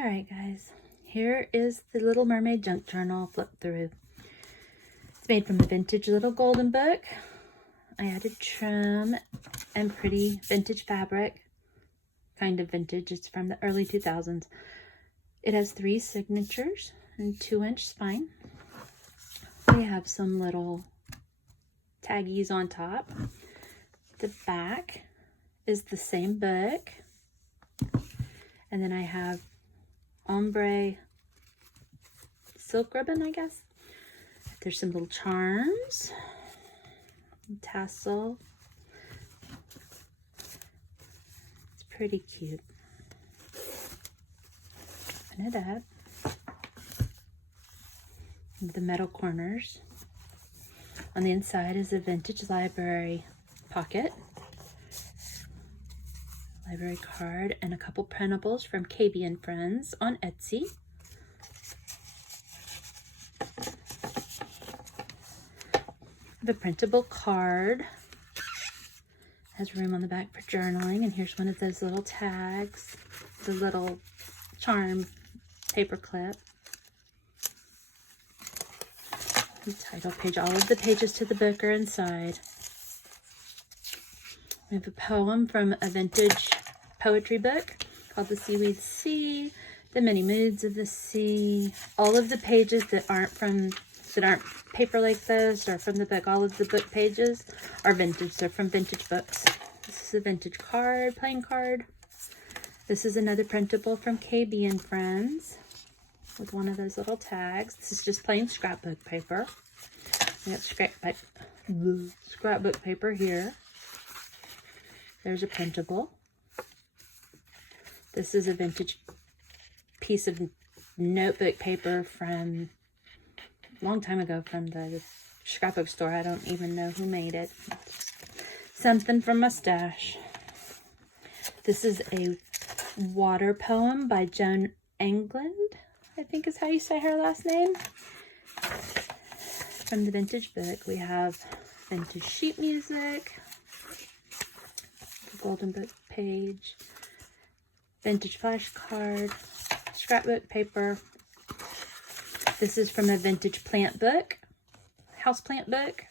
Alright guys, here is the Little Mermaid junk journal flip through. It's made from a vintage little golden book. I added trim and pretty vintage fabric. Kind of vintage, it's from the early 2000s. It has 3 signatures and 2-inch spine. We have some little taggies on top. The back is the same book. And then I have ombre silk ribbon, I guess. There's some little charms, tassel. It's pretty cute. Open it up. The metal corners. On the inside is a vintage library pocket. Library card and a couple printables from KB and Friends on Etsy. The printable card has room on the back for journaling, and here's one of those little tags, the little charm paper clip. The title page, all of the pages to the book are inside. We have a poem from a vintage poetry book called The Seaweed Sea, The Many Moods of the Sea. All of the pages that aren't paper like this or from the book, all of the book pages are vintage. They're from vintage books. This is a vintage card, plain card. This is another printable from KB and Friends with one of those little tags. This is just plain scrapbook paper. We got scrapbook paper here. There's a printable. This is a vintage piece of notebook paper from a long time ago from the scrapbook store. I don't even know who made it. Something from my stash. This is a water poem by Joan England, I think is how you say her last name. From the vintage book, we have vintage sheet music, golden book page, vintage flashcard, scrapbook paper. This is from a vintage plant book, house plant book.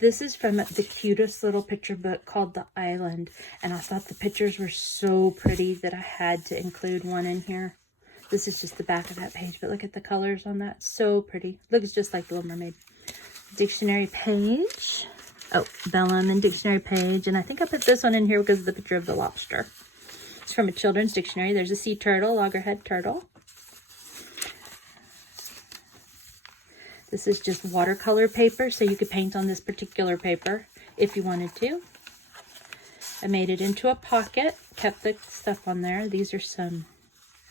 This is from the cutest little picture book called The Island, and I thought the pictures were so pretty that I had to include one in here. This is just the back of that page, but look at the colors on that. So pretty. Looks just like the Little Mermaid. Dictionary page. Oh, vellum and dictionary page. And I think I put this one in here because of the picture of the lobster. It's from a children's dictionary. There's a sea turtle, loggerhead turtle. This is just watercolor paper, so you could paint on this particular paper if you wanted to. I made it into a pocket, kept the stuff on there. These are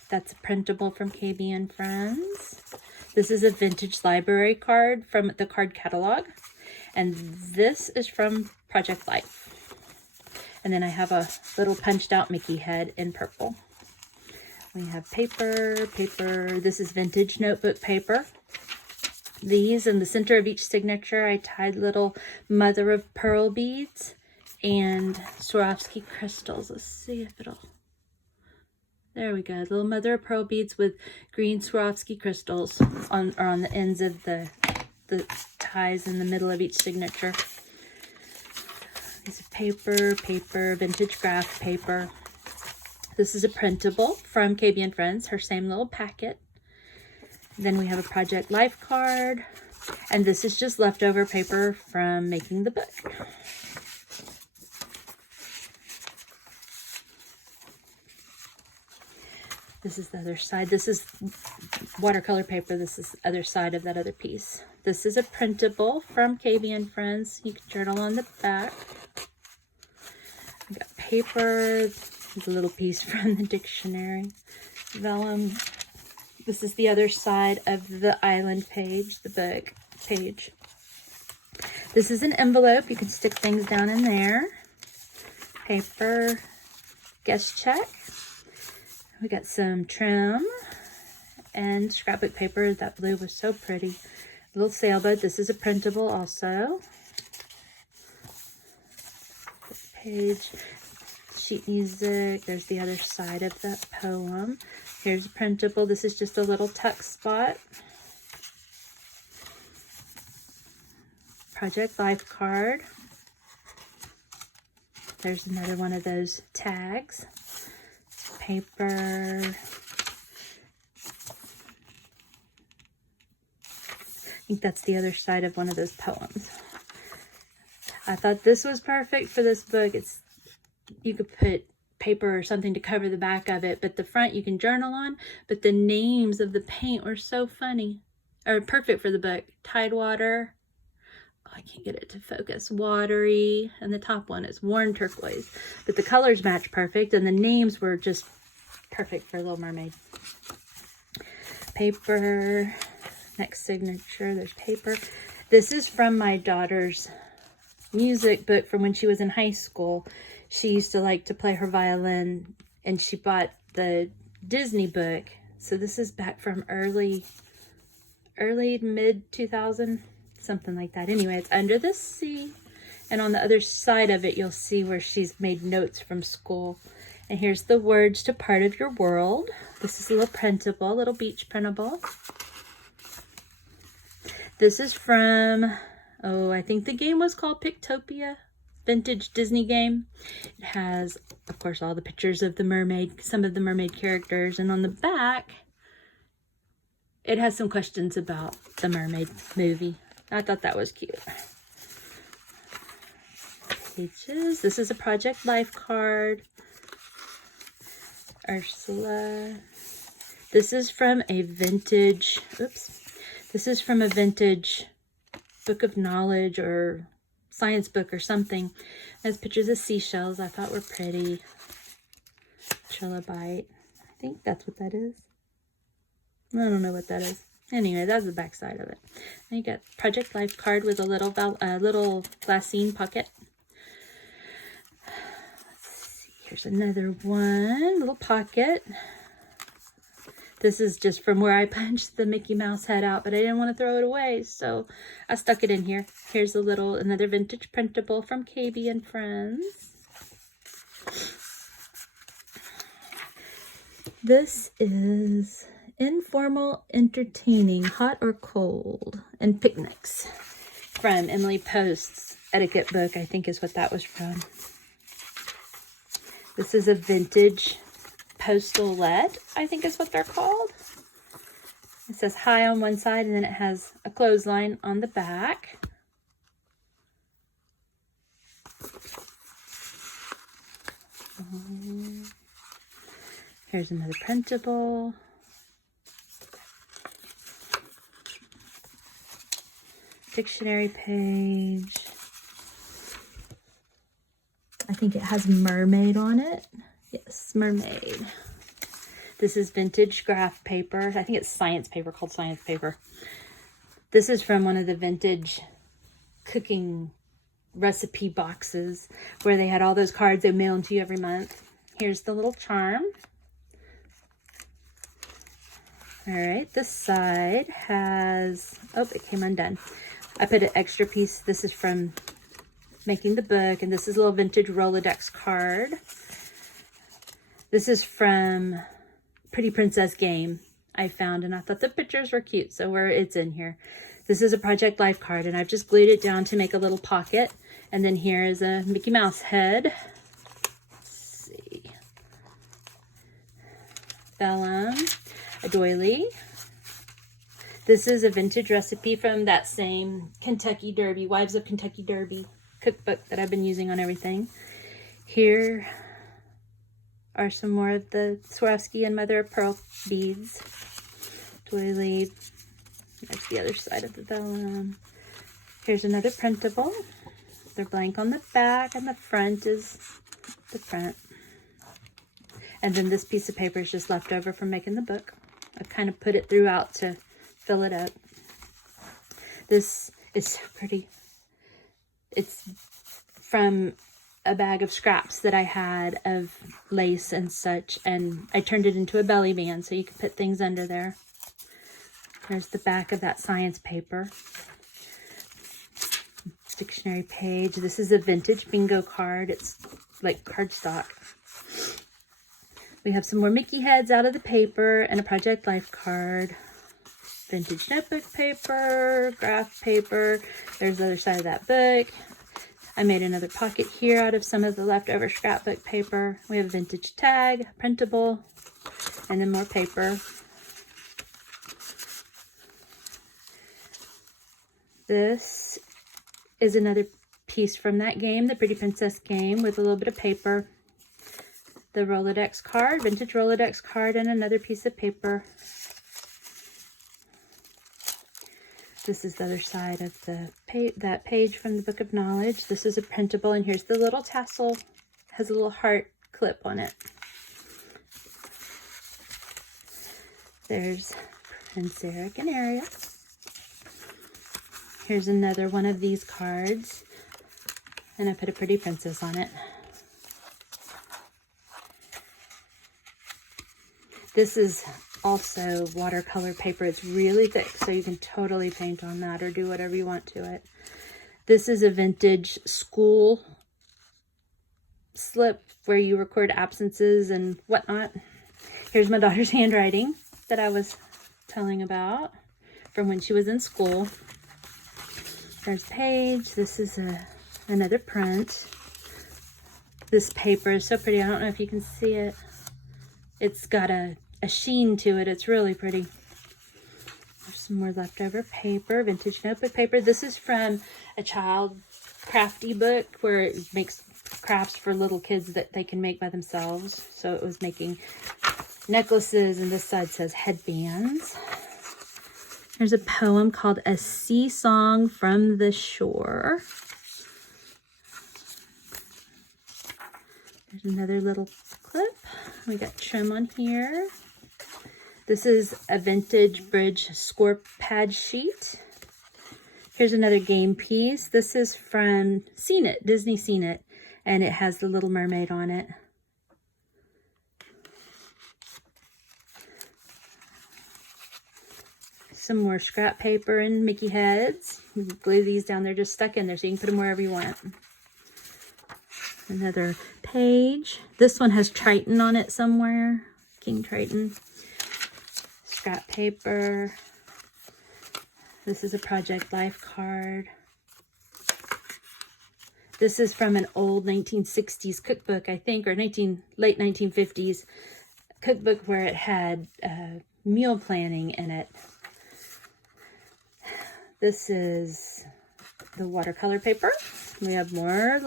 that's a printable from KB and Friends. This is a vintage library card from the card catalog. And this is from Project Life. And then I have a little punched out Mickey head in purple. We have paper. This is vintage notebook paper. These, in the center of each signature, I tied little mother of pearl beads and Swarovski crystals. Let's see if it'll... There we go. Little mother of pearl beads with green Swarovski crystals on the ends of the ties in the middle of each signature. These are paper, vintage graph paper. This is a printable from KB and Friends, her same little packet. Then we have a Project Life card, and this is just leftover paper from making the book. This is the other side. This is watercolor paper. This is the other side of that other piece. This is a printable from KB and Friends. You can journal on the back. We got paper. There's a little piece from the dictionary. Vellum. This is the other side of the island page, the book page. This is an envelope. You can stick things down in there. Paper. Guest check. We got some trim and scrapbook paper. That blue was so pretty. Little sailboat. This is a printable also. This page. sheet music. There's the other side of that poem. Here's a printable. This is just a little tuck spot. Project Life card. There's another one of those tags. Paper. I think that's the other side of one of those poems. I thought this was perfect for this book. You could put paper or something to cover the back of it, but the front you can journal on, but the names of the paint were so funny, or perfect for the book. Tidewater. Oh, I can't get it to focus. Watery, and the top one is Worn Turquoise. But the colors match perfect, and the names were just perfect for Little Mermaid. Paper. Next signature, there's paper. This is from my daughter's music book from when she was in high school. She used to like to play her violin, and she bought the Disney book. So this is back from early mid 2000, something like that. Anyway, it's Under the Sea, and on the other side of it you'll see where she's made notes from school. And here's the words to Part of Your World. This is a little printable, little beach printable. This is from, I think the game was called Pictopia. Vintage Disney game. It has, of course, all the pictures of the mermaid, some of the mermaid characters, and on the back it has some questions about the Mermaid movie. I thought that was cute. Pages. This is a Project Life card. Ursula. This is from a vintage, this is from a vintage book of knowledge or science book or something. It has pictures of seashells I thought were pretty. Trilobite. I think that's what that is. I don't know what that is. Anyway, that's the back side of it. And you got Project Life card with a little glassine pocket. Let's see. Here's another one. Little pocket. This is just from where I punched the Mickey Mouse head out, but I didn't want to throw it away, so I stuck it in here. Here's another vintage printable from KB and Friends. This is Informal Entertaining, Hot or Cold, and Picnics from Emily Post's etiquette book, I think is what that was from. This is a vintage postal lead, I think is what they're called. It says hi on one side, and then it has a clothesline on the back. Here's another printable. Dictionary page. I think it has Mermaid on it. Yes, Mermaid. This is vintage graph paper. I think it's science paper, called science paper. This is from one of the vintage cooking recipe boxes where they had all those cards they mailed to you every month. Here's the little charm. All right, this side has, it came undone. I put an extra piece. This is from making the book, and this is a little vintage Rolodex card. This is from Pretty Princess game I found, and I thought the pictures were cute, so it's in here. This is a Project Life card, and I've just glued it down to make a little pocket. And then here is a Mickey Mouse head. Let's see. Vellum, a doily. This is a vintage recipe from that same Kentucky Derby, Wives of Kentucky Derby cookbook that I've been using on everything. Here are some more of the Swarovski and Mother of Pearl beads. Doily. That's the other side of the vellum. Here's another printable. They're blank on the back, and the front is the print. And then this piece of paper is just left over from making the book. I kind of put it throughout to fill it up. This is so pretty. It's from a bag of scraps that I had of lace and such, and I turned it into a belly band so you could put things under there. There's the back of that science paper. Dictionary page. This is a vintage bingo card. It's like cardstock. We have some more Mickey heads out of the paper and a Project Life card. Vintage notebook paper, graph paper. There's the other side of that book. I made another pocket here out of some of the leftover scrapbook paper. We have a vintage tag, printable, and then more paper. This is another piece from that game, the Pretty Princess game, with a little bit of paper. The Rolodex card, vintage Rolodex card, and another piece of paper. This is the other side of that page from the Book of Knowledge. This is a printable, and here's the little tassel. Has a little heart clip on it. There's Prince Eric and Ariel. Here's another one of these cards, and I put a pretty princess on it. This is also watercolor paper. It's really thick, so you can totally paint on that or do whatever you want to it. This is a vintage school slip where you record absences and whatnot. Here's my daughter's handwriting that I was telling about from when she was in school. There's a page. This is another print. This paper is so pretty. I don't know if you can see it. It's got a sheen to it. It's really pretty. There's some more leftover paper, vintage notebook paper. This is from a child crafty book where it makes crafts for little kids that they can make by themselves. So it was making necklaces, and this side says headbands. There's a poem called A Sea Song from the Shore. There's another little clip. We got trim on here. This is a vintage bridge score pad sheet. Here's another game piece. This is from Seen It, Disney Seen It, and it has the Little Mermaid on it. Some more scrap paper and Mickey heads. You can glue these down. They're just stuck in there, so you can put them wherever you want. Another page. This one has Triton on it somewhere. King Triton. Scrap paper. This is a Project Life card. This is from an old 1960s cookbook, I think, or late 1950s cookbook where it had meal planning in it. This is the watercolor paper. We have more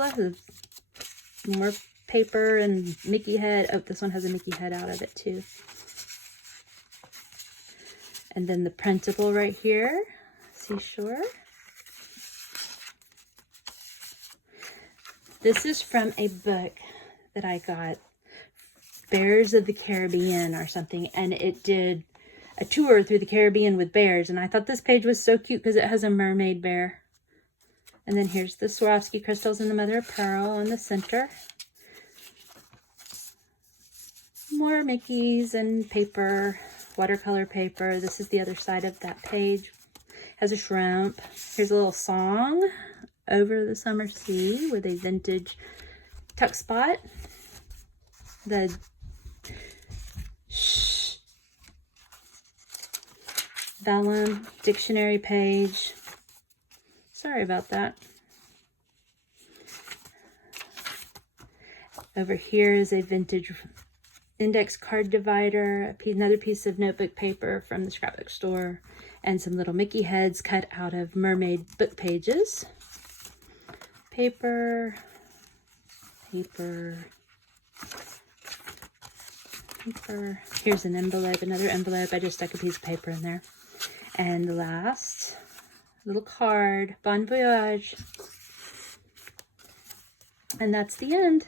paper and Mickey head. Oh, this one has a Mickey head out of it too. And then the printable right here, Seashore. This is from a book that I got, Bears of the Caribbean or something, and it did a tour through the Caribbean with bears, and I thought this page was so cute because it has a mermaid bear. And then here's the Swarovski crystals and the mother of pearl on the center. More Mickeys and paper, watercolor paper. This is the other side of that page. Has a shrimp. Here's a little song, Over the Summer Sea, with a vintage tuck spot. The vellum dictionary page. Sorry about that. Over here is a vintage index card divider, another piece of notebook paper from the scrapbook store, and some little Mickey heads cut out of Mermaid book pages. Paper, paper, paper. Here's an envelope, another envelope. I just stuck a piece of paper in there. And the last little card, Bon Voyage. And that's the end.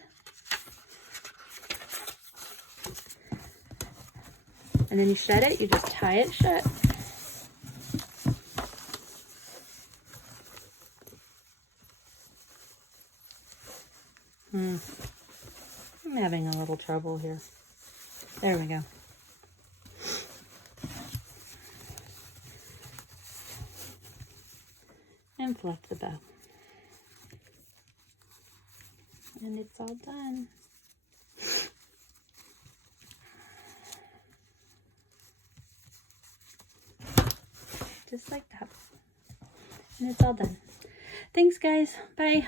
And then you shut it, you just tie it shut. I'm having a little trouble here. There we go. And fluff the bow. And it's all done. just like that. And it's all done. Thanks, guys. Bye.